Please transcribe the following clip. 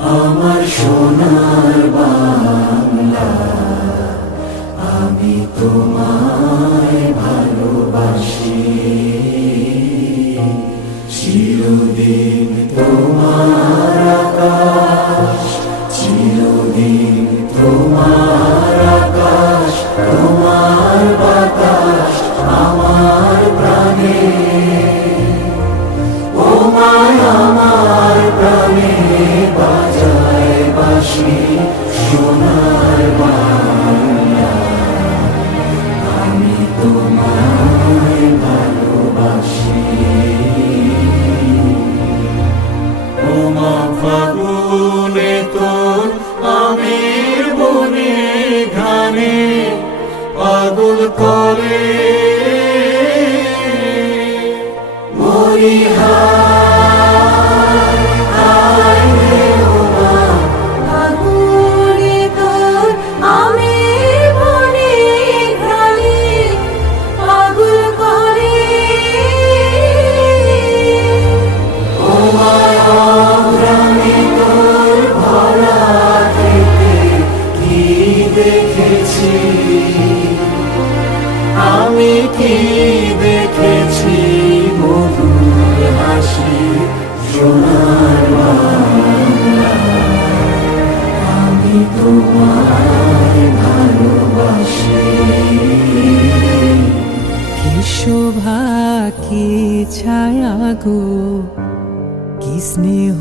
আমার সোনার বাংলা, আমি তোমায় ভালোবাসি। চিরদিন তোমার আকাশ, চিরদিন তোমার আকাশ, তোমার বাতাস আমার প্রাণে। ও মায় আমার প্রাণে বাজায় বাঁশি সোনার বাংলা, আমি তোমায় ভালোবাসি। ও মা ফাগুনে তোর আমের বনে ঘানে পাগল করে মরি হায় হায় রে। ও মা ফাগুনে তোর আমের বনে ঘ্রাণে পাগল করে। ও মা অগ্রামে তোর ভরা খেতে কি দেখেছি, আমি কি দেখেছি মধুর হাসি সোনার বাংলা, আমি তোমায় ভালোবাসি। কি শোভা কি ছায়া গো, কি স্নেহ